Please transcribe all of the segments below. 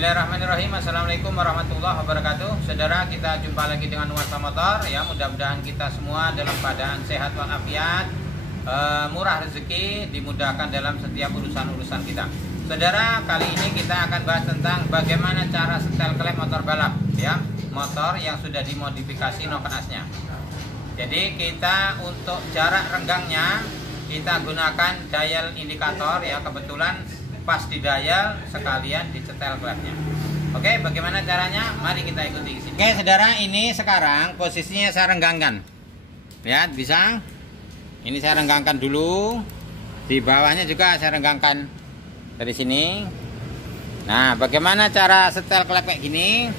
Bismillahirrahmanirrahim. Assalamualaikum warahmatullahi wabarakatuh. Saudara, kita jumpa lagi dengan Nuansa Motor ya. Mudah-mudahan kita semua dalam keadaan sehat walafiat, murah rezeki, dimudahkan dalam setiap urusan-urusan kita. Saudara, kali ini kita akan bahas tentang bagaimana cara setel klep motor balap ya, motor yang sudah dimodifikasi noken asnya. Jadi kita untuk jarak renggangnya kita gunakan dial indikator ya, kebetulan pas di dial sekalian dicetel klepnya. Oke, bagaimana caranya? Mari kita ikuti ke sini. Oke, saudara, ini sekarang posisinya saya renggangkan. Lihat, bisa? Ini saya renggangkan dulu. Di bawahnya juga saya renggangkan dari sini. Nah, bagaimana cara setel klep kayak gini?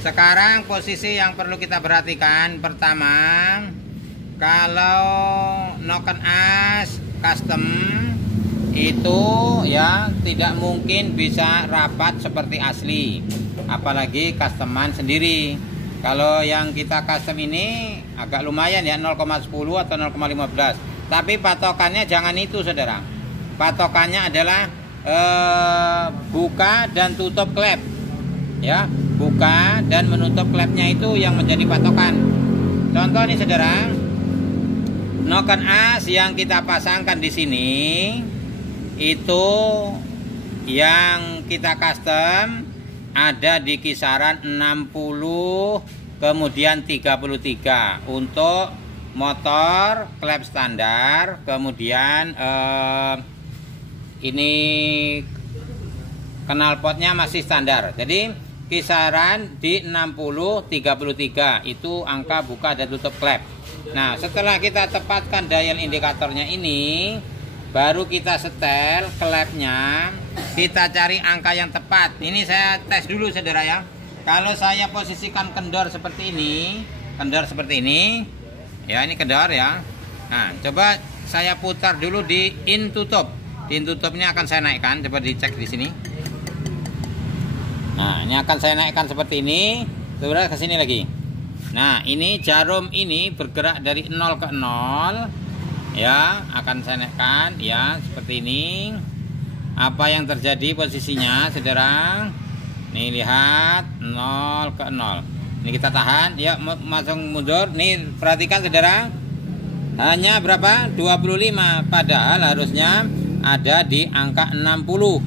Sekarang posisi yang perlu kita perhatikan, pertama, kalau noken as custom itu ya tidak mungkin bisa rapat seperti asli, apalagi customan sendiri. Kalau yang kita custom ini agak lumayan ya, 0,10 atau 0,15. Tapi patokannya jangan itu, saudara. Patokannya adalah buka dan tutup klep ya, buka dan menutup klepnya itu yang menjadi patokan. Contoh nih, saudara, noken as yang kita pasangkan di sini itu yang kita custom ada di kisaran 60 kemudian 33 untuk motor klep standar. Kemudian ini knalpotnya masih standar, jadi kisaran di 60-33 itu angka buka dan tutup klep. Nah, setelah kita tepatkan dial indikatornya ini, baru kita setel klepnya, kita cari angka yang tepat. Ini saya tes dulu, saudara ya. Kalau saya posisikan kendor seperti ini, ya, ini kendor ya. Nah, coba saya putar dulu di in tutup. Di in tutupnya akan saya naikkan, coba dicek di sini. Nah, ini akan saya naikkan seperti ini. Saudara, ke sini lagi. Nah, ini jarum ini bergerak dari 0 ke 0. Ya, akan saya naikkan ya seperti ini. Apa yang terjadi posisinya, saudara? Nih, lihat 0 ke 0. Ini kita tahan ya, masuk mundur. Nih, perhatikan, saudara. Hanya berapa? 25, padahal harusnya ada di angka 60.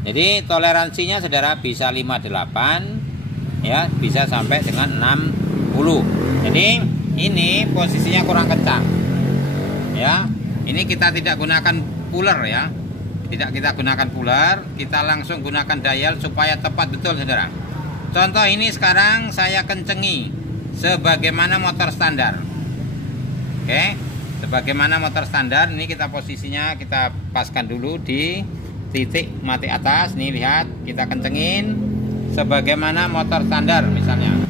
Jadi toleransinya, saudara, bisa 58 ya, bisa sampai dengan 60. Jadi ini posisinya kurang kencang. Ya, ini kita tidak gunakan puller ya, tidak kita gunakan puller, kita langsung gunakan dial supaya tepat betul, saudara. Contoh ini sekarang saya kencengi sebagaimana motor standar. Oke, sebagaimana motor standar. Ini kita posisinya kita paskan dulu di titik mati atas. Nih, lihat, kita kencengin sebagaimana motor standar misalnya.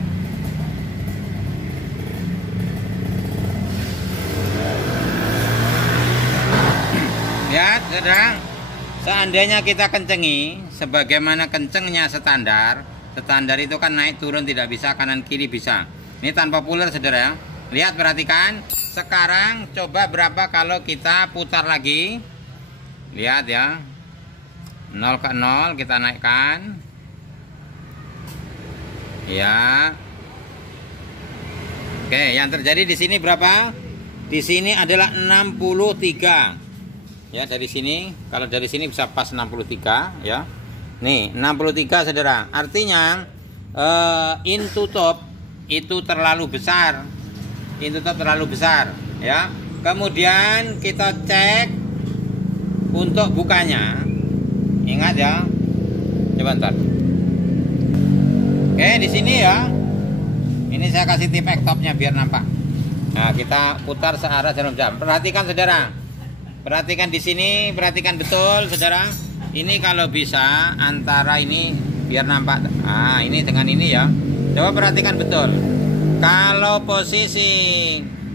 Lihat, saudara, seandainya kita kencengi sebagaimana kencengnya standar. Standar itu kan naik turun tidak bisa, kanan kiri bisa. Ini tanpa puller, saudara. Lihat, perhatikan. Sekarang coba berapa kalau kita putar lagi. Lihat ya, 0 ke 0 kita naikkan. Ya. Oke, yang terjadi di sini berapa? Di sini adalah 63. Ya, dari sini, kalau dari sini bisa pas 63 ya. Nih, 63, saudara. Artinya in tutup itu terlalu besar. In tutup terlalu besar ya. Kemudian kita cek untuk bukanya. Ingat ya. Coba ntar. Oke, di sini ya. Ini saya kasih tip topnya biar nampak. Nah, kita putar searah jarum jam. Perhatikan, saudara. Perhatikan di sini, perhatikan betul, saudara. Ini kalau bisa antara ini biar nampak. Ah, ini dengan ini ya. Coba perhatikan betul. Kalau posisi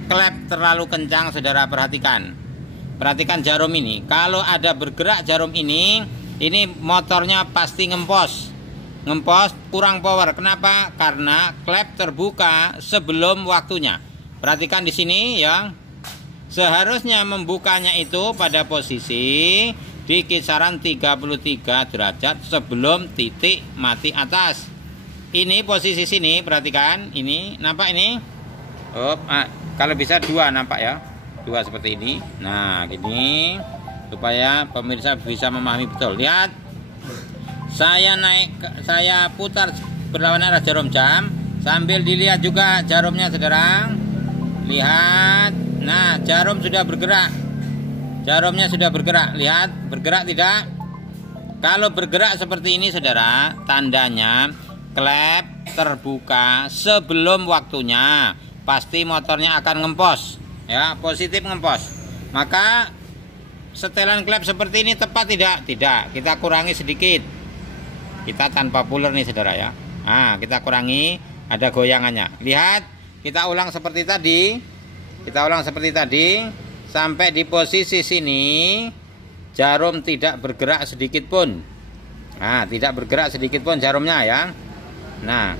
klep terlalu kencang, saudara, perhatikan. Perhatikan jarum ini. Kalau ada bergerak jarum ini motornya pasti ngempos. Ngempos, kurang power. Kenapa? Karena klep terbuka sebelum waktunya. Perhatikan di sini ya. Seharusnya membukanya itu pada posisi di kisaran 33 derajat sebelum titik mati atas. Ini posisi sini, perhatikan, ini nampak ini. Kalau bisa dua nampak ya, dua seperti ini. Nah gini, supaya pemirsa bisa memahami betul. Lihat, saya putar berlawanan arah jarum jam sambil dilihat juga jarumnya saudara. Lihat, nah jarum sudah bergerak, jarumnya sudah bergerak. Lihat, bergerak tidak? Kalau bergerak seperti ini saudara, tandanya klep terbuka sebelum waktunya, pasti motornya akan ngempos ya, positif ngempos. Maka setelan klep seperti ini tepat tidak? Tidak, kita kurangi sedikit. Kita tanpa puller nih saudara ya. Nah kita kurangi, ada goyangannya. Lihat, kita ulang seperti tadi. Kita ulang seperti tadi sampai di posisi sini jarum tidak bergerak sedikit pun. Nah, tidak bergerak sedikit pun jarumnya ya. Nah,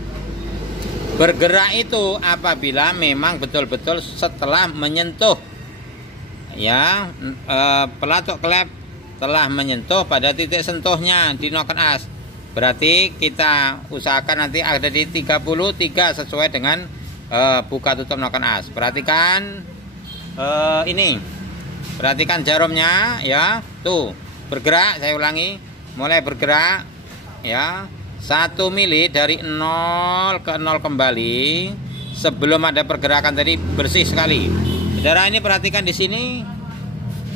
bergerak itu apabila memang betul-betul setelah menyentuh ya, pelatuk klep telah menyentuh pada titik sentuhnya di noken as. Berarti kita usahakan nanti ada di 33 sesuai dengan buka tutup noken as. Perhatikan ini, perhatikan jarumnya ya, tuh bergerak. Saya ulangi, mulai bergerak ya, 1 mili dari 0 ke 0 kembali sebelum ada pergerakan tadi, bersih sekali. Saudara ini perhatikan di sini,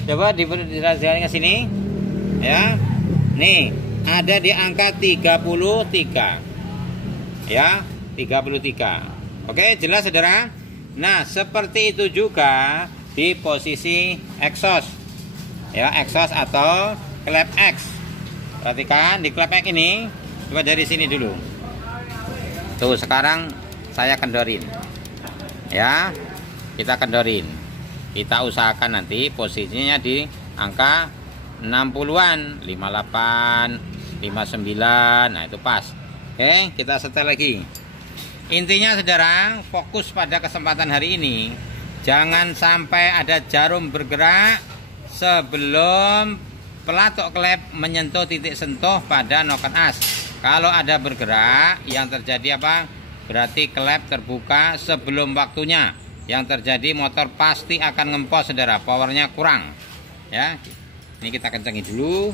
coba diperhatikan ke sini ya. Nih ada di angka 33 ya, 33. Oke, jelas saudara. Nah seperti itu juga di posisi exhaust ya, exhaust atau klep X. Perhatikan di klep X ini, coba dari sini dulu. Tuh sekarang saya kendorin ya, kita kendorin. Kita usahakan nanti posisinya di angka 60-an, 58, 59. Nah itu pas. Oke, kita setel lagi. Intinya saudara, fokus pada kesempatan hari ini, jangan sampai ada jarum bergerak sebelum pelatuk klep menyentuh titik sentuh pada noken as. Kalau ada bergerak, yang terjadi apa? Berarti klep terbuka sebelum waktunya. Yang terjadi motor pasti akan ngempos saudara, powernya kurang ya. Ini kita kencengin dulu.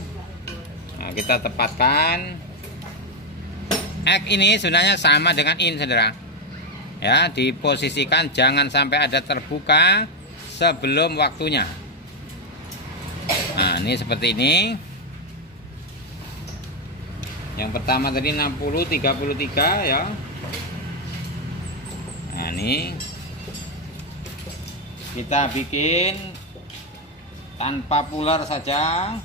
Nah, kita tepatkan. X ini sebenarnya sama dengan in saudara ya, diposisikan jangan sampai ada terbuka sebelum waktunya. Nah ini seperti ini. Yang pertama tadi 60 33 ya. Nah ini kita bikin tanpa puller saja.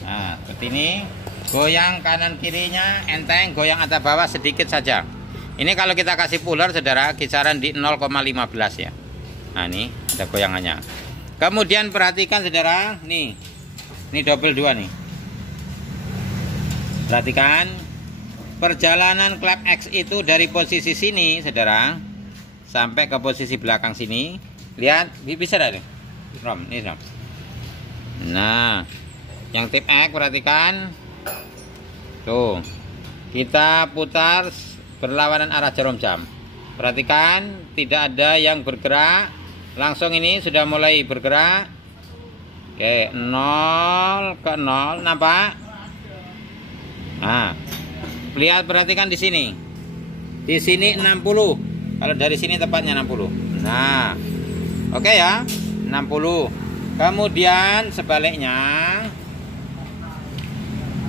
Nah seperti ini. Goyang kanan kirinya enteng, goyang atas bawah sedikit saja. Ini kalau kita kasih puller saudara, kisaran di 0,15 ya. Nah ini ada goyangannya. Kemudian perhatikan saudara, nih ini double 2 nih. Perhatikan perjalanan klep X itu dari posisi sini saudara sampai ke posisi belakang sini. Lihat, bisa ada nih Rom, ini Rom. Nah yang tip X perhatikan. Tuh, kita putar berlawanan arah jarum jam. Perhatikan, tidak ada yang bergerak. Langsung ini sudah mulai bergerak. Oke, 0 ke 0, nampak? Nah, lihat, perhatikan di sini. Di sini 60. Kalau dari sini tepatnya 60. Nah, oke ya, 60. Kemudian sebaliknya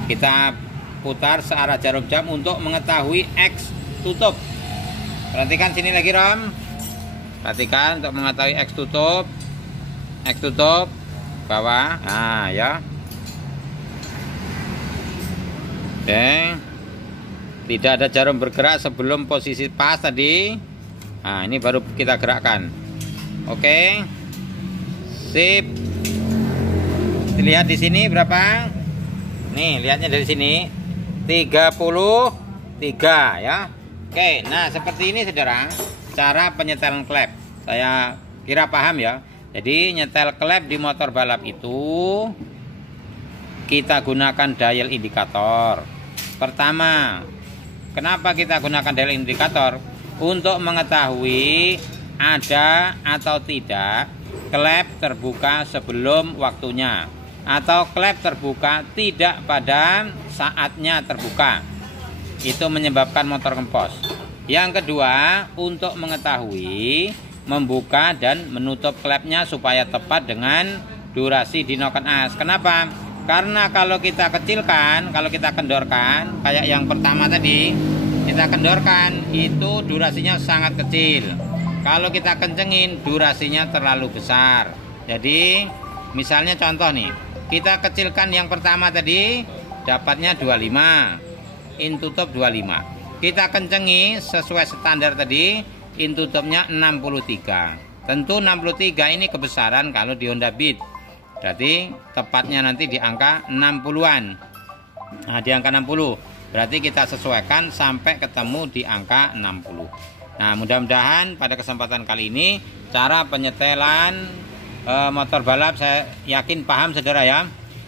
kita putar searah jarum jam untuk mengetahui X tutup. Perhatikan sini lagi Rom. Perhatikan untuk mengetahui X tutup. X tutup bawah. Nah ya. Oke. Tidak ada jarum bergerak sebelum posisi pas tadi. Nah ini baru kita gerakkan. Oke. Sip. Lihat di sini berapa? Nih lihatnya dari sini 33 ya. Oke, nah seperti ini saudara cara penyetelan klep. Saya kira paham ya. Jadi nyetel klep di motor balap itu kita gunakan dial indikator. Pertama, kenapa kita gunakan dial indikator? Untuk mengetahui ada atau tidak klep terbuka sebelum waktunya, atau klep terbuka tidak pada saatnya terbuka. Itu menyebabkan motor ngempos. Yang kedua, untuk mengetahui membuka dan menutup klepnya supaya tepat dengan durasi di noken as. Kenapa? Karena kalau kita kecilkan, kalau kita kendorkan, kayak yang pertama tadi, kita kendorkan, itu durasinya sangat kecil. Kalau kita kencengin, durasinya terlalu besar. Jadi, misalnya contoh nih, kita kecilkan yang pertama tadi, dapatnya 25, in tutup 25. Kita kencengi sesuai standar tadi, in tutupnya 63. Tentu 63 ini kebesaran kalau di Honda Beat. Berarti tepatnya nanti di angka 60-an. Nah, di angka 60. Berarti kita sesuaikan sampai ketemu di angka 60. Nah, mudah-mudahan pada kesempatan kali ini cara penyetelan motor balap saya yakin paham saudara ya.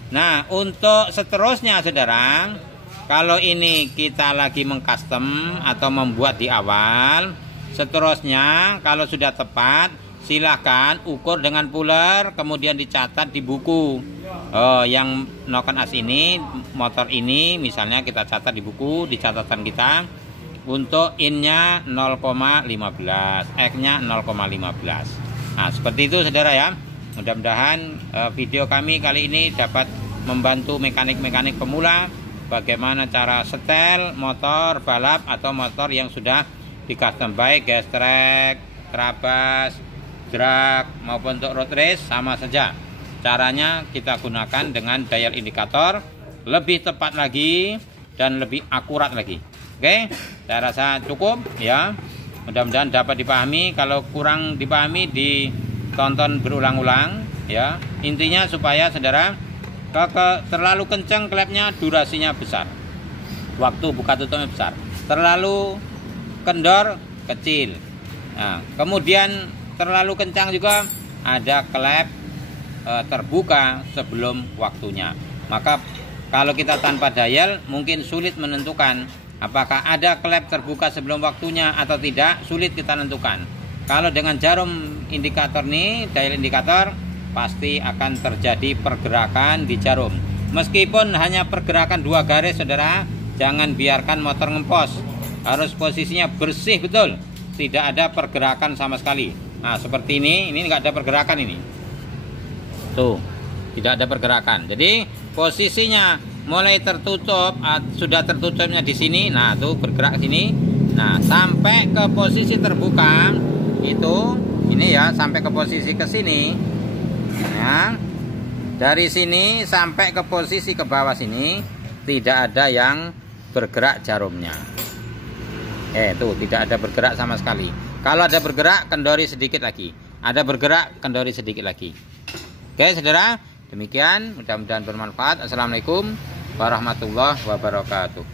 Nah, untuk seterusnya saudara, kalau ini kita lagi mengcustom atau membuat di awal, seterusnya kalau sudah tepat silahkan ukur dengan puller, kemudian dicatat di buku. Yang noken as ini, motor ini misalnya kita catat di buku, di catatan kita. Untuk innya 0,15, X-nya 0,15. Nah, seperti itu saudara ya. Mudah-mudahan video kami kali ini dapat membantu mekanik-mekanik pemula bagaimana cara setel motor balap atau motor yang sudah di custom, baik gas track, trabas, drag maupun untuk road race sama saja. Caranya kita gunakan dengan dial indikator, lebih tepat lagi dan lebih akurat lagi. Oke, saya rasa cukup ya. Mudah-mudahan dapat dipahami. Kalau kurang dipahami ditonton berulang-ulang ya. Intinya supaya saudara terlalu kencang klepnya, durasinya besar, waktu buka tutupnya besar. Terlalu kendor, kecil. Nah, kemudian terlalu kencang juga, ada klep terbuka sebelum waktunya. Maka kalau kita tanpa dial mungkin sulit menentukan apakah ada klep terbuka sebelum waktunya atau tidak, sulit kita tentukan. Kalau dengan jarum indikator nih, dial indikator, pasti akan terjadi pergerakan di jarum. Meskipun hanya pergerakan 2 garis saudara, jangan biarkan motor ngempos. Harus posisinya bersih betul, tidak ada pergerakan sama sekali. Nah, seperti ini nggak ada pergerakan ini. Tuh, tidak ada pergerakan. Jadi posisinya mulai tertutup, sudah tertutupnya di sini. Nah, tuh bergerak sini. Nah, sampai ke posisi terbuka itu, ini ya, sampai ke posisi ke sini. Nah, dari sini sampai ke posisi ke bawah sini tidak ada yang bergerak jarumnya. Tuh tidak ada bergerak sama sekali. Kalau ada bergerak, kendori sedikit lagi. Ada bergerak, kendori sedikit lagi. Oke saudara, demikian. Mudah-mudahan bermanfaat. Assalamualaikum warahmatullahi wabarakatuh.